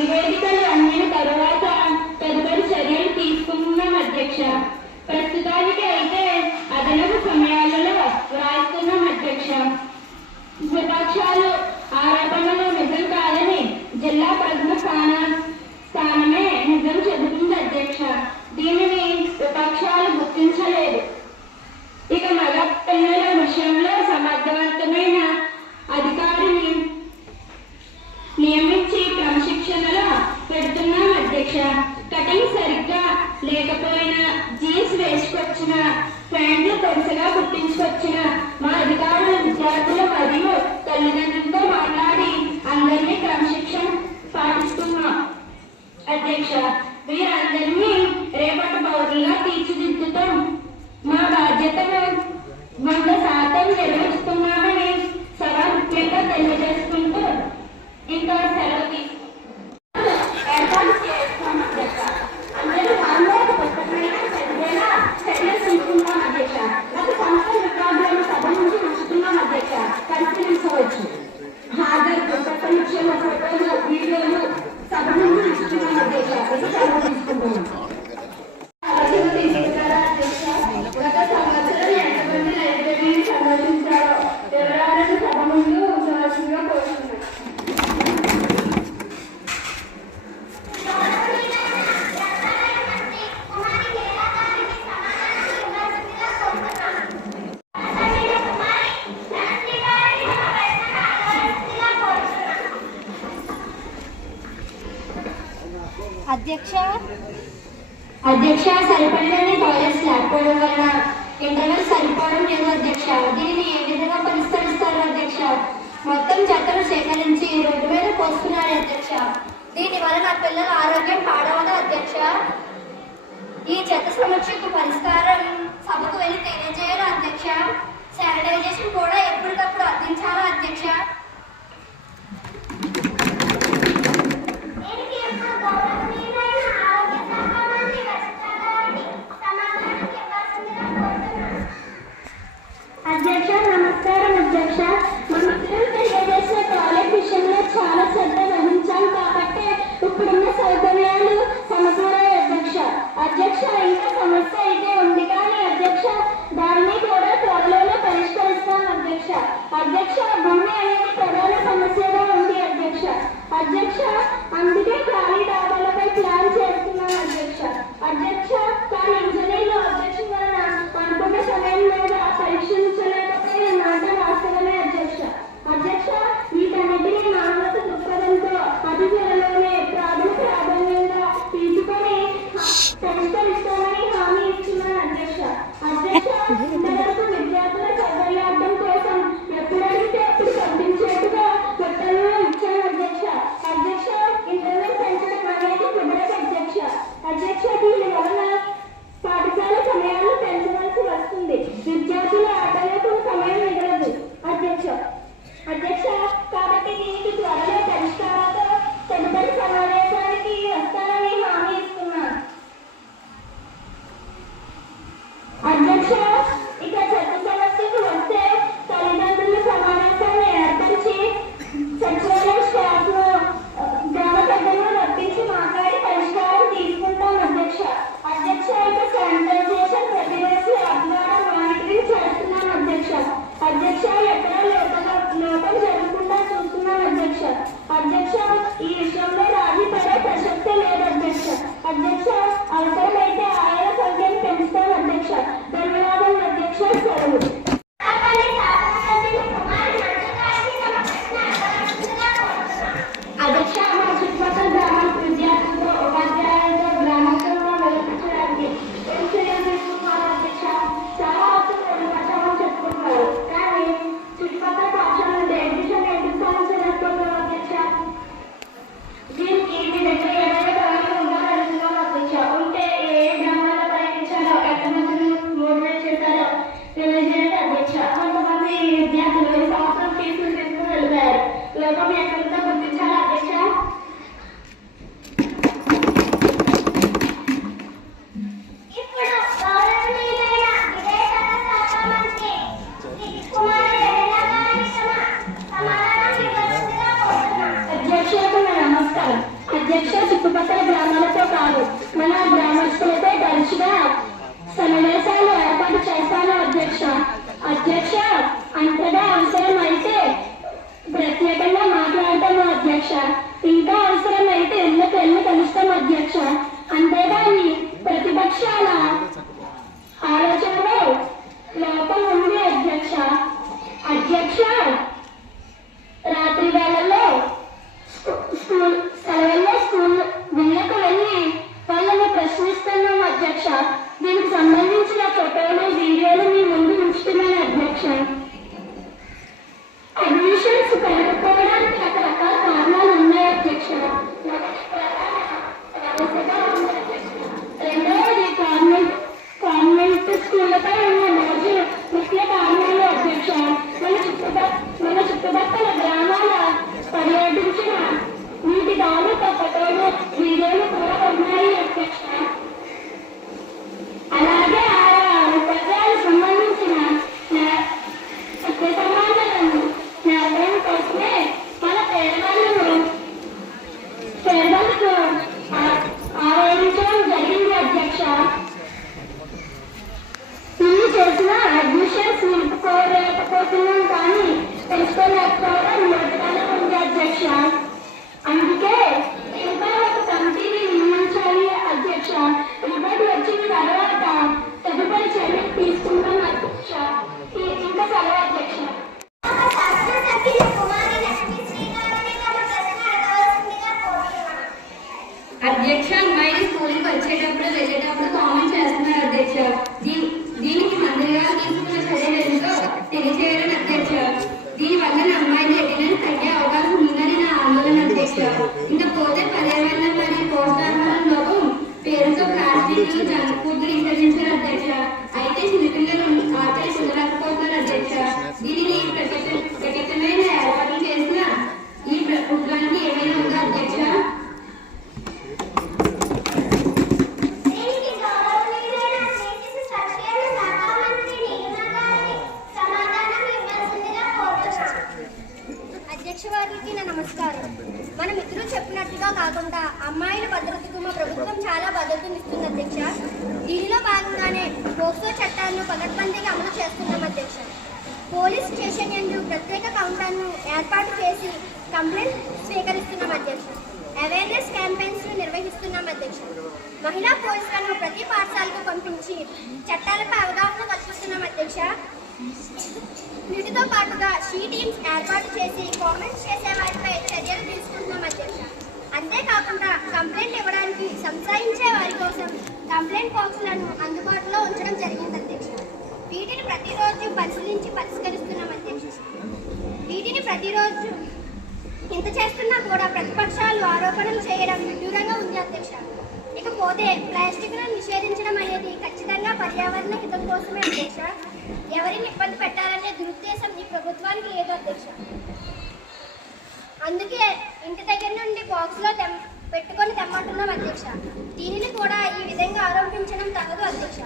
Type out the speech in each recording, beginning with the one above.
నివేదికలు అందిన తరువాత తదుపరి చర్యలు తీసుకున్నాం అధ్యక్ష. ప్రస్తుతానికి అయితే అదనపు సమయాలలో వ్రాస్తున్నాం అధ్యక్ష. విపక్షాలు ఆరోపణలు నిజం కాదని జిల్లా ప్రథమ స్థానమే నిజం చెబుతుంది అధ్యక్ష. దీనిని విపక్షాలు గుర్తించలేదు. ఇక మగ పిల్లల విషయంలో సమర్థవంతమైన అధికారిని నియమించి క్రమశిక్షణలో పెడుతున్నాం అధ్యక్ష. కటింగ్ సరిగ్గా లేకపోయినా, జీన్స్ వేసుకొచ్చిన, ప్యాంట్లు తొలసగా గుర్తించుకొచ్చిన మా అధికారులు విద్యార్థులు మరియు తల్లిదండ్రులతో మాట్లాడి అందరినీ క్రమశిక్షణ పాటిస్తున్నాం అధ్యక్ష. వీరందరినీ రేపటి పౌరులుగా తీర్చిదిద్దుతాం. మా బాధ్యతను 100% నిర్వహిస్తున్నామని సభాముఖ్యంగా తెలియజేసుకుంటూ ఇంకా సెలవు అందరూ ఆందోళన పుస్తకమైన చదివేలా చర్యలు తీసుకున్నాం అధ్యక్ష. గత సంవత్సరం రికార్డులను సభ నుంచి ఉంచుతున్నాం అధ్యక్ష. పరిశీలించవచ్చు. హాజరు పుస్తకం ఫోటోలు, వీడియోలు సభ నుంచి ఉంచుతున్నాం అధ్యక్ష. ఇది సెలవు తీసుకుంటున్నాం. తీసుకున్నారా అధ్యక్ష? గత సంవత్సరం ఎంతమంది లైబ్రరీని సందర్శించారో వివరాలను సభ ముందు ఉంచవలసిందిగా కోరుతున్నాం. అధ్యక్ష సరిపడినన్ని టాయిలెట్స్ లేకపోవడం వలన ఇంటర్వెల్ సరిపోవడం లేదు అధ్యక్ష. దీనిని ఏ విధంగా పరిష్కరిస్తారు అధ్యక్ష? మొత్తం చెత్తను సేకరించి రోడ్డు మీద పోస్తున్నారు అధ్యక్ష. దీని వలన పిల్లల ఆరోగ్యం పాడవదా అధ్యక్ష? ఈ చెత్త సమస్యకు పరిష్కారం సభకు వెళ్ళి తెలియజేయాలి అధ్యక్ష. శానిటైజేషన్ కూడా ఎప్పటికప్పుడు అందించాలా అధ్యక్ష? అధ్యక్ష నమస్కారం అధ్యక్ష. మా మిత్రులు తెలియజేసిన టాయిలెట్ విషయంలో చాలా శ్రద్ధ వహించాం కాబట్టి ఇప్పుడున్న సౌకర్యాలు సమకూరాయి అధ్యక్ష. అధ్యక్ష ఇంకా సమస్య అయితే ఉంది కానీ అధ్యక్ష దాన్ని కూడా త్వరలోనే పరిష్కరిస్తాం అధ్యక్ష. అధ్యక్ష భూమి అనేది ప్రధాన సమస్యగా ఉంది అధ్యక్ష. అధ్యక్ష అందుకే ఖాళీ డాబాలపై ప్లాన్ చేస్తున్నాం అధ్యక్ష. అధ్యక్ష కానీ ఇంజనీర్లు అధ్యక్ష వలన అనుకున్న సమయం మీద పరీక్షించలేకపోయిన మాట వాస్తవమే అధ్యక్ష. అధ్యక్ష వీటన్నిటినీ మానవత దృక్పథంతో అతి త్వరలోనే ప్రాధాన్యంగా తీసుకొని పరిష్కరిస్తామని హామీ ఇస్తున్నాను అధ్యక్ష. అధ్యక్ష ఇంతవరకు విద్యార్థుల సౌకర్యార్థం కోసం ఎప్పుడైతే అప్పుడు పంపించేట్టుగా చట్టాలను ఇచ్చాను అధ్యక్ష. అధ్యక్ష ఇంటర్నెట్ పెంచడం అనేది కుదరదు అధ్యక్ష. అధ్యక్ష దీని వలన పాఠశాల సమయాన్ని పెంచవలసి వస్తుంది. విద్యార్థుల ఆటలకు సమయం మిగలదు అధ్యక్ష. అధ్యక్ష కాబట్టి దీనికి త్వరలో పరిష్కారాలతో తదుపరి సమావేశానికి వస్తానని హామీ ఇస్తున్నాను అధ్యక్ష. ఇక చెత్త సమస్యకు వస్తే తల్లిదండ్రుల సమావేశాన్ని ఏర్పరిచి సచివాలయ స్టాఫ్ గ్రామ పెద్దలను రప్పించి మాట్లాడి పరిష్కారం తీసుకుంటాం అధ్యక్ష. అధ్యక్ష ఇక శానిటైజేషన్ ప్రతిరోజు యాప్ ద్వారా మానిటరింగ్ చేస్తున్నాం అధ్యక్ష. అధ్యక్ష ఎక్కడ లోపం జరగకుండా చూస్తున్నాం అధ్యక్ష. అధ్యక్ష ఈ విషయంలో రాజీ పడే ప్రసక్తే లేదు అధ్యక్ష. అధ్యక్ష అవసరమైతే ఆయన సంఖ్యను పెంచుతాం అధ్యక్ష. ధన్యవాదాలు అధ్యక్ష. సెలవు. అధ్యక్ష మా చుట్టుపక్కల గ్రామాల విద్యార్థులతో ఉపాధ్యాయులతో గ్రామాంతరంలో నిలబెట్టడానికి ఏం చర్యలు తీసుకున్నారు అధ్యక్ష? చాలా వరకు పట్టామని చెప్పుకుంటున్నారు కానీ చుట్టుపక్కల పాఠశాలలో ఎగ్జిబిషన్ ఎందుకు సాధించలేకపోతున్నారు అధ్యక్ష? దీనికి మీ దగ్గర ఏమైనా ప్రణాళిక ఉండాలని అడుగుతున్నాం అధ్యక్ష. ఉంటే ఏ గ్రామాల్లో పర్యటించాలో ఎంతమంది మోటివేట్ చేశారో తెలియజేయండి అధ్యక్ష. కొంతమంది విద్యార్థులు ఈ సంవత్సరం ఫీజులు తీసుకుని వెళ్ళిపోయారు. లోపం ఎక్కడితో గుర్తించాలి అధ్యక్ష? అధ్యక్ష నమస్కారం. అధ్యక్ష చుట్టుపక్కల గ్రామాలతో కాదు మన గ్రామస్తులతో తరచుగా సమావేశాలు ఏర్పాటు చేస్తాను అధ్యక్ష. అధ్యక్ష అంతగా అవసరం అయితే ప్రత్యేకంగా మాట్లాడతాము అధ్యక్ష. ఇంకా అవసరమైతే ఎన్నో కలుస్తాం అధ్యక్ష. అంతేగాని ప్రతిపక్షాల ఆలోచనలో లోపం ఉంది అధ్యక్ష. అధ్యక్ష రాత్రి వేళల్లో సెలవుల్లో స్కూల్ వీళ్ళకు వెళ్ళి వాళ్ళని ప్రశ్నిస్తున్నాం అధ్యక్ష. దీనికి సంబంధించిన ఫోటోలు వీడియోలు మీ ముందు ఉంచుతున్నాను అధ్యక్ష. అడ్మిషన్స్ పెరగకపోవడానికి రకరకాల కారణాలు ఉన్నాయి అధ్యక్ష. రెండవది కాన్వెంట్ స్కూళ్లపై ఉన్న మోజు ముఖ్య కారణాలు అధ్యక్ష. మన చుట్టుపక్కల గ్రామాల పర్యటించిన వీటి తాలూకా ఫోటోలు వీడియోలు కూడా ఉన్నాయి అధ్యక్ష. అలాగే ఆయా ఉపాధ్యాయులకు సంబంధించిన సమాధానం న్యాయం కోసమే మన పేదవాళ్ళకు ఆరోపించడం జరిగింది అధ్యక్ష. ఇల్లు చేసిన అడ్మిషన్స్ నిలుపుకోలేకపోతున్నాం కానీ తెలుసుకోలేకపోవడం మొదటిగానే ఉంది అధ్యక్ష. అందుకే ఇంకా ఒక కమిటీని నియమించాలి అధ్యక్ష. రిపోర్ట్ వచ్చిన తర్వాత తదుపరి చర్యలు తీసుకుంటాం అధ్యక్ష. ఇంకా సెలవు అధ్యక్ష. అధ్యక్ష అమ్మాయిని స్కూల్కి వచ్చేటప్పుడు వెళ్ళేటప్పుడు కామెంట్ చేస్తున్నారు అధ్యక్ష. దీనికి మంత్రి గారు తీసుకున్న చర్యలు ఎందుకో తెలియజేయాలని అధ్యక్ష. దీనివల్ల నా అమ్మాయిని అటెండెన్స్ తగ్గే అవకాశం ఉందని నా ఆందోళన అధ్యక్ష. ఇంకా పోతే పర్యావరణం మరియు పోషకాహారం లోపం పేరుతో ప్లాస్టిక్ జంక్ ఫుడ్ విసర్జించారు అధ్యక్ష. అయితే చిన్నపిల్లలు ఆటలు కుదరకపోతున్నారు అధ్యక్ష. దీనిని ప్రకటమైన ఏర్పాట్లు చేసిన ఈ ప్రభుత్వానికి ఏమైనా ఉందా అధ్యక్ష? వారికి నా నమస్కారం. మన మిత్రులు చెప్పినట్టుగా కాకుండా అమ్మాయిల భద్రతకు మా ప్రభుత్వం చాలా భద్రతనిస్తుంది అధ్యక్ష. దీనిలో భాగంగానే పోక్సో చట్టాలను పకడ్బందీగా అమలు చేస్తున్నాం అధ్యక్ష. పోలీస్ స్టేషన్ యందు ప్రత్యేక కౌంటర్ను ఏర్పాటు చేసి కంప్లైంట్ స్వీకరిస్తున్నాం అధ్యక్ష. అవేర్నెస్ క్యాంపెయిన్స్ నిర్వహిస్తున్నాం అధ్యక్ష. మహిళా పోలీసులను ప్రతి పాఠశాలకు పంపించి చట్టాలపై అవగాహన కల్పిస్తున్నాం అధ్యక్ష. వీటితో పాటుగా షీ టీమ్స్ ఏర్పాటు చేసి కామెంట్స్ చేసే వారిపై చర్యలు తీసుకుంటున్నాం అధ్యక్ష. అంతేకాకుండా కంప్లైంట్ ఇవ్వడానికి సంసాయించే వారి కోసం కంప్లైంట్ బాక్సులను అందుబాటులో ఉంచడం జరిగింది అధ్యక్ష. వీటిని ప్రతిరోజు పరిశీలించి పరిష్కరిస్తున్నాం అధ్యక్ష. వీటిని ప్రతిరోజు ఇంత చేస్తున్నా కూడా ప్రతిపక్షాలు ఆరోపణలు చేయడం విడ్డూరంగా ఉంది అధ్యక్ష. ఇకపోతే ప్లాస్టిక్ను నిషేధించడం అనేది ఖచ్చితంగా పర్యావరణ హితం కోసమే అధ్యక్ష. ఎవరిని ఇబ్బంది పెట్టాలనే దురుద్దేశం ఈ ప్రభుత్వానికి లేదు అధ్యక్ష. అందుకే ఇంటి దగ్గర నుండి బాక్స్లో పెట్టుకొని తెమ్మంటున్నాం అధ్యక్ష. దీనిని కూడా ఈ విధంగా ఆరోపించడం తగదు అధ్యక్ష.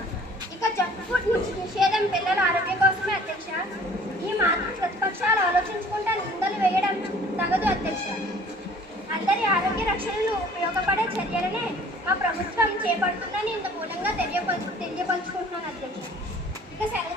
ఇక జంక్ ఫుడ్ నిషేధం పిల్లల ఆరోగ్యం కోసమే అధ్యక్ష. ఈ మాత్రం ప్రతిపక్షాలు ఆలోచించుకుంటే నిందలు వేయడం తగదు అధ్యక్ష. అందరి ఆరోగ్య రక్షణలు ఉపయోగపడే చర్యలనే మా ప్రభుత్వం చేపడుతుందని ఇంత మూలంగా తెలియపరుచుకుంటున్నాను అధ్యక్ష. ఇక సెలవు